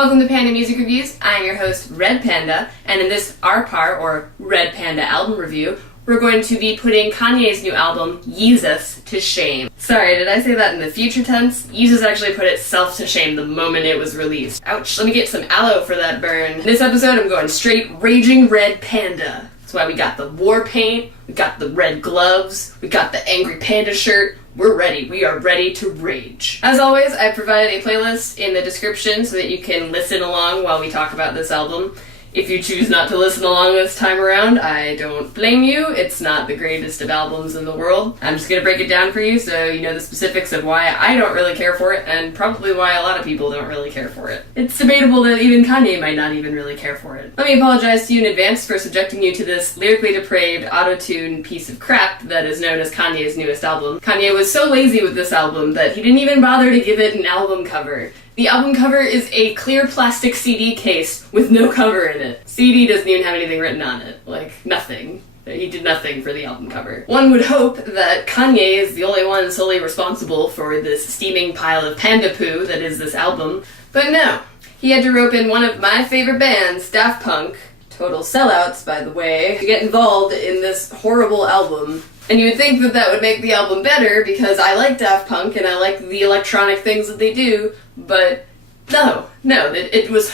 Welcome to Panda Music Reviews. I'm your host, Red Panda, and in this or Red Panda album review, we're going to be putting Kanye's new album, Yeezus, to shame. Sorry, did I say that in the future tense? Yeezus actually put itself to shame the moment it was released. Ouch, let me get some aloe for that burn. In this episode, I'm going straight Raging Red Panda. That's why we got the war paint, we got the red gloves, we got the angry panda shirt. We're ready. We are ready to rage. As always, I provided a playlist in the description so that you can listen along while we talk about this album. If you choose not to listen along this time around, I don't blame you. It's not the greatest of albums in the world. I'm just gonna break it down for you so you know the specifics of why I don't really care for it, and probably why a lot of people don't really care for it. It's debatable that even Kanye might not even really care for it. Let me apologize to you in advance for subjecting you to this lyrically depraved, auto-tuned piece of crap that is known as Kanye's newest album. Kanye was so lazy with this album that he didn't even bother to give it an album cover. The album cover is a clear plastic CD case with no cover in it. CD doesn't even have anything written on it. Like, nothing. He did nothing for the album cover. One would hope that Kanye is the only one solely responsible for this steaming pile of panda poo that is this album. But no. He had to rope in one of my favorite bands, Daft Punk, total sellouts by the way, to get involved in this horrible album. And you would think that that would make the album better because I like Daft Punk and I like the electronic things that they do, but no, it was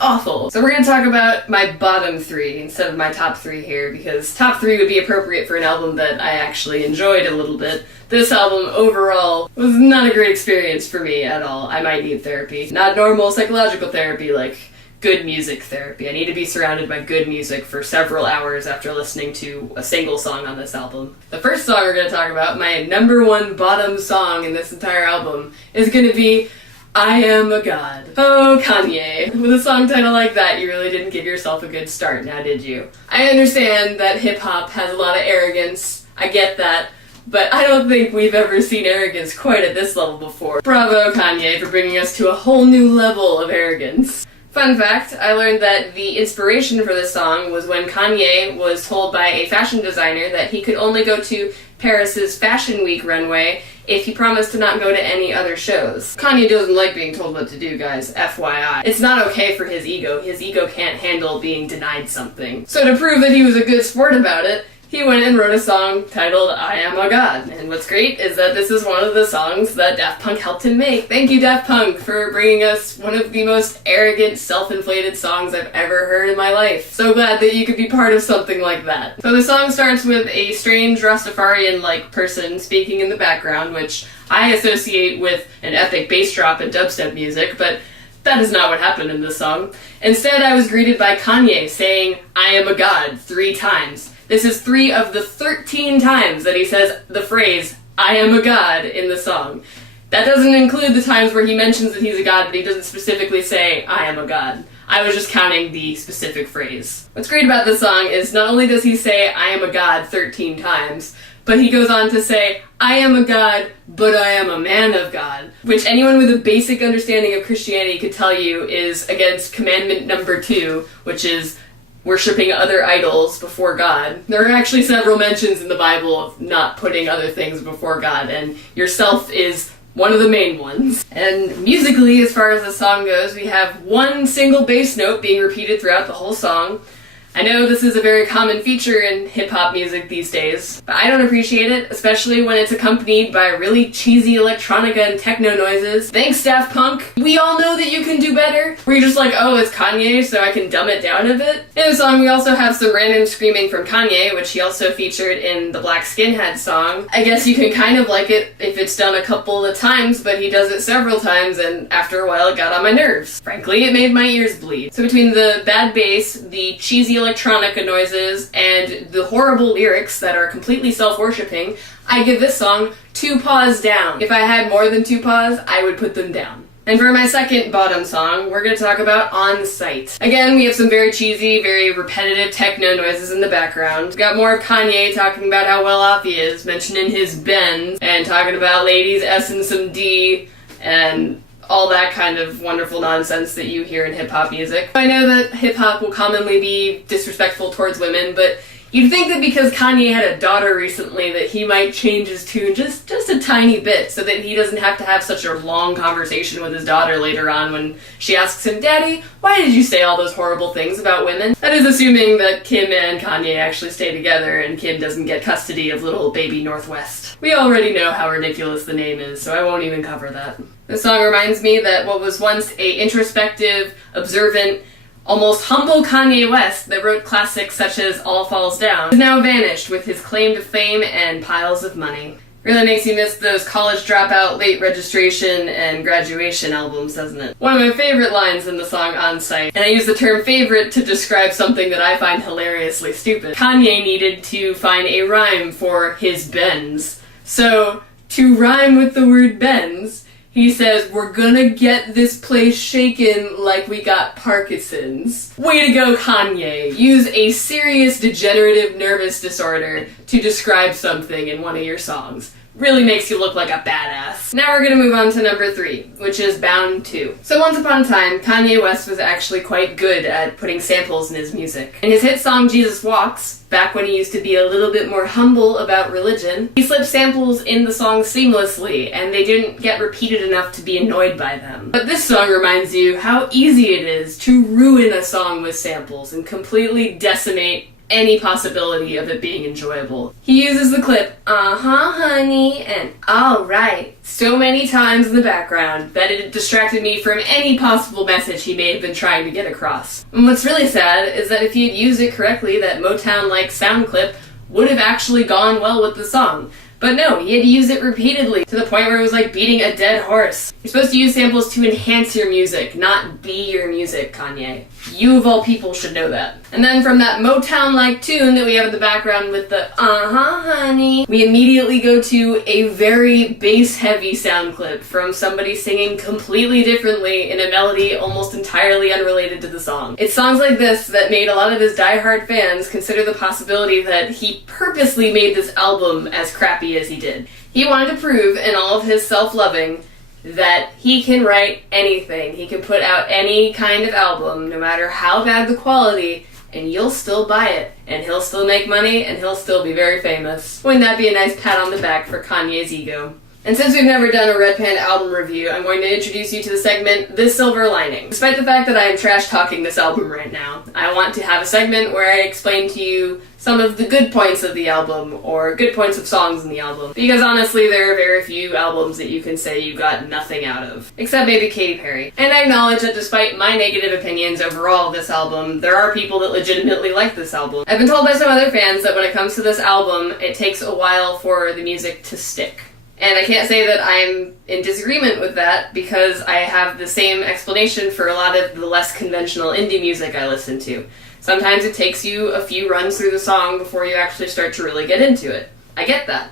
awful. So we're gonna talk about my bottom three instead of my top three here, because top three would be appropriate for an album that I actually enjoyed a little bit. This album overall was not a great experience for me at all. I might need therapy. Not normal psychological therapy, like good music therapy. I need to be surrounded by good music for several hours after listening to a single song on this album. The first song we're going to talk about, my number one bottom song in this entire album, is going to be I Am a God. Oh, Kanye. With a song title like that, you really didn't give yourself a good start, now did you? I understand that hip-hop has a lot of arrogance. I get that. But I don't think we've ever seen arrogance quite at this level before. Bravo, Kanye, for bringing us to a whole new level of arrogance. Fun fact, I learned that the inspiration for this song was when Kanye was told by a fashion designer that he could only go to Paris's Fashion Week runway if he promised to not go to any other shows. Kanye doesn't like being told what to do, guys, FYI. It's not okay for his ego. His ego can't handle being denied something. So to prove that he was a good sport about it, he went and wrote a song titled I Am a God. And what's great is that this is one of the songs that Daft Punk helped him make. Thank you, Daft Punk, for bringing us one of the most arrogant, self-inflated songs I've ever heard in my life. So glad that you could be part of something like that. So the song starts with a strange Rastafarian-like person speaking in the background, which I associate with an epic bass drop and dubstep music, but that is not what happened in this song. Instead, I was greeted by Kanye saying, I am a God, 3 times. This is 3 of the 13 times that he says the phrase, I am a God, in the song. That doesn't include the times where he mentions that he's a God, but he doesn't specifically say, I am a God. I was just counting the specific phrase. What's great about this song is not only does he say, I am a God 13 times, but he goes on to say, I am a God, but I am a man of God, which anyone with a basic understanding of Christianity could tell you is against commandment number 2, which is worshipping other idols before God. There are actually several mentions in the Bible of not putting other things before God, and yourself is one of the main ones. And musically, as far as the song goes, we have one single bass note being repeated throughout the whole song. I know this is a very common feature in hip-hop music these days, but I don't appreciate it, especially when it's accompanied by really cheesy electronica and techno noises. Thanks, Daft Punk! We all know that you can do better! Where you're just like, oh, it's Kanye, so I can dumb it down a bit. In the song, we also have some random screaming from Kanye, which he also featured in the Black Skinhead song. I guess you can kind of like it if it's done a couple of times, but he does it several times, and after a while it got on my nerves. Frankly, it made my ears bleed. So between the bad bass, the cheesy electronica noises, and the horrible lyrics that are completely self-worshipping, I give this song 2 paws down. If I had more than 2 paws, I would put them down. And for my second bottom song, we're going to talk about On Sight. Again, we have some very cheesy, very repetitive techno noises in the background. We've got more of Kanye talking about how well off he is, mentioning his Benz, and talking about ladies S and some D, and all that kind of wonderful nonsense that you hear in hip-hop music. I know that hip-hop will commonly be disrespectful towards women, but You'd think that because Kanye had a daughter recently that he might change his tune just a tiny bit so that he doesn't have to have such a long conversation with his daughter later on when she asks him, "Daddy, why did you say all those horrible things about women?" That is assuming that Kim and Kanye actually stay together and Kim doesn't get custody of little baby Northwest. We already know how ridiculous the name is, so I won't even cover that. This song reminds me that what was once a introspective, observant, almost humble Kanye West that wrote classics such as All Falls Down has now vanished with his claim to fame and piles of money. Really makes you miss those college dropout, late registration, and graduation albums, doesn't it? One of my favorite lines in the song On Sight, and I use the term favorite to describe something that I find hilariously stupid. Kanye needed to find a rhyme for his Benz. So, to rhyme with the word Benz, he says, "We're gonna get this place shaken like we got Parkinson's." Way to go, Kanye. Use a serious degenerative nervous disorder to describe something in one of your songs. Really makes you look like a badass. Now we're gonna move on to number 3, which is Bound 2. So once upon a time, Kanye West was actually quite good at putting samples in his music. In his hit song Jesus Walks, back when he used to be a little bit more humble about religion, he slipped samples in the song seamlessly, and they didn't get repeated enough to be annoyed by them. But this song reminds you how easy it is to ruin a song with samples and completely decimate any possibility of it being enjoyable. He uses the clip, "Uh-huh, honey," and "alright," so many times in the background that it distracted me from any possible message he may have been trying to get across. And what's really sad is that if he'd used it correctly, that Motown-like sound clip would have actually gone well with the song. But no, he had to use it repeatedly, to the point where it was like beating a dead horse. You're supposed to use samples to enhance your music, not be your music, Kanye. You of all people should know that. And then from that Motown-like tune that we have in the background with the "uh-huh, honey," we immediately go to a very bass-heavy sound clip from somebody singing completely differently in a melody almost entirely unrelated to the song. It's songs like this that made a lot of his diehard fans consider the possibility that he purposely made this album as crappy as he did. He wanted to prove, in all of his self-loving, that he can write anything. He can put out any kind of album, no matter how bad the quality, and you'll still buy it, and he'll still make money, and he'll still be very famous. Wouldn't that be a nice pat on the back for Kanye's ego? And since we've never done a Red Panda album review, I'm going to introduce you to the segment, The Silver Lining. Despite the fact that I am trash-talking this album right now, I want to have a segment where I explain to you some of the good points of the album, or good points of songs in the album. Because honestly, there are very few albums that you can say you got nothing out of. Except maybe Katy Perry. And I acknowledge that despite my negative opinions overall of this album, there are people that legitimately like this album. I've been told by some other fans that when it comes to this album, it takes a while for the music to stick. And I can't say that I'm in disagreement with that, because I have the same explanation for a lot of the less conventional indie music I listen to. Sometimes it takes you a few runs through the song before you actually start to really get into it. I get that.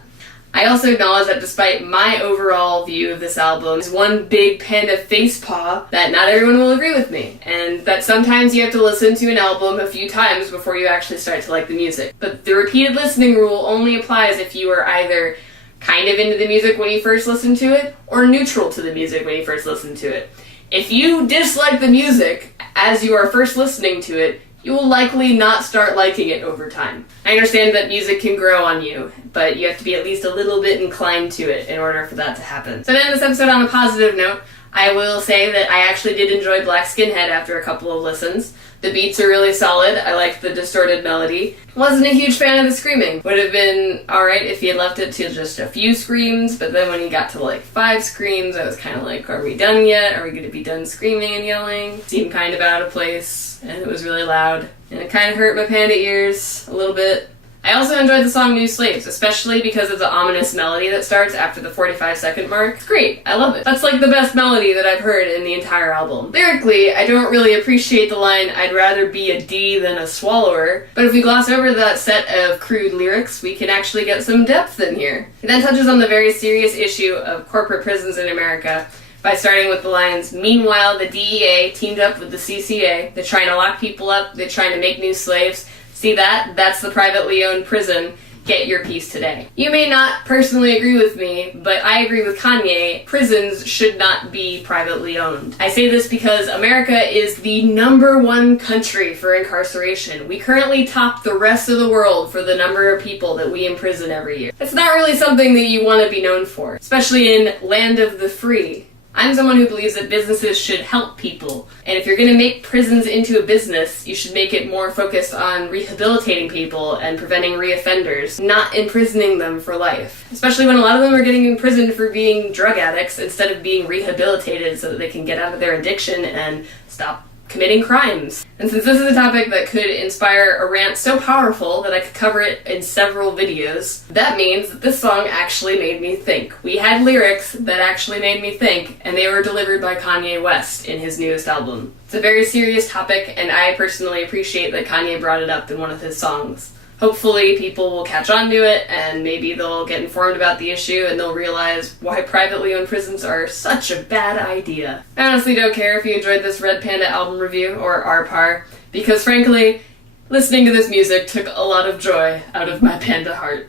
I also acknowledge that despite my overall view of this album is one big Panda facepaw, that not everyone will agree with me, and that sometimes you have to listen to an album a few times before you actually start to like the music. But the repeated listening rule only applies if you are either kind of into the music when you first listen to it, or neutral to the music when you first listen to it. If you dislike the music as you are first listening to it, you will likely not start liking it over time. I understand that music can grow on you, but you have to be at least a little bit inclined to it in order for that to happen. So to end this episode on a positive note, I will say that I actually did enjoy Black Skinhead after a couple of listens. The beats are really solid. I liked the distorted melody. Wasn't a huge fan of the screaming. Would have been alright if he had left it to just a few screams, but then when he got to like 5 screams, I was kind of like, are we done yet? Are we going to be done screaming and yelling? Seemed kind of out of place, and it was really loud. And it kind of hurt my Panda ears a little bit. I also enjoyed the song New Slaves, especially because of the ominous melody that starts after the 45-second mark. It's great, I love it. That's like the best melody that I've heard in the entire album. Lyrically, I don't really appreciate the line, "I'd rather be a D than a swallower," but if we gloss over that set of crude lyrics, we can actually get some depth in here. It then touches on the very serious issue of corporate prisons in America, by starting with the lines, "Meanwhile, the DEA teamed up with the CCA. They're trying to lock people up, they're trying to make new slaves. See that? That's the privately owned prison. get your piece today. You may not personally agree with me, but I agree with Kanye. Prisons should not be privately owned. I say this because America is the #1 country for incarceration. We currently top the rest of the world for the number of people that we imprison every year. It's not really something that you want to be known for, especially in land of the free. I'm someone who believes that businesses should help people, and if you're going to make prisons into a business, you should make it more focused on rehabilitating people and preventing reoffenders, not imprisoning them for life. Especially when a lot of them are getting imprisoned for being drug addicts instead of being rehabilitated so that they can get out of their addiction and stop committing crimes. And since this is a topic that could inspire a rant so powerful that I could cover it in several videos, that means that this song actually made me think. We had lyrics that actually made me think, and they were delivered by Kanye West in his newest album. It's a very serious topic, and I personally appreciate that Kanye brought it up in one of his songs. Hopefully people will catch on to it, and maybe they'll get informed about the issue and they'll realize why privately owned prisons are such a bad idea. I honestly don't care if you enjoyed this Red Panda album review, or our par, because frankly, listening to this music took a lot of joy out of my panda heart.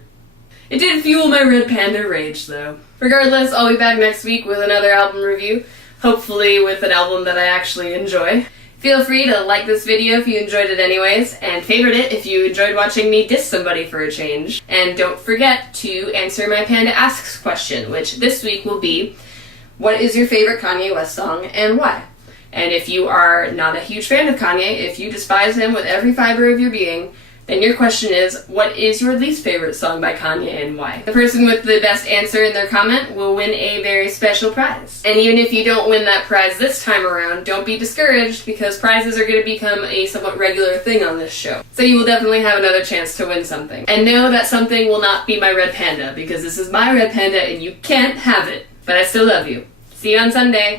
It did fuel my Red Panda rage, though. Regardless, I'll be back next week with another album review, hopefully with an album that I actually enjoy. Feel free to like this video if you enjoyed it anyways, and favorite it if you enjoyed watching me diss somebody for a change. And don't forget to answer my Panda Asks question, which this week will be, what is your favorite Kanye West song and why? And if you are not a huge fan of Kanye, if you despise him with every fiber of your being, then your question is, what is your least favorite song by Kanye and why? The person with the best answer in their comment will win a very special prize. And even if you don't win that prize this time around, don't be discouraged, because prizes are going to become a somewhat regular thing on this show. So you will definitely have another chance to win something. And know that something will not be my Red Panda, because this is my Red Panda and you can't have it. But I still love you. See you on Sunday.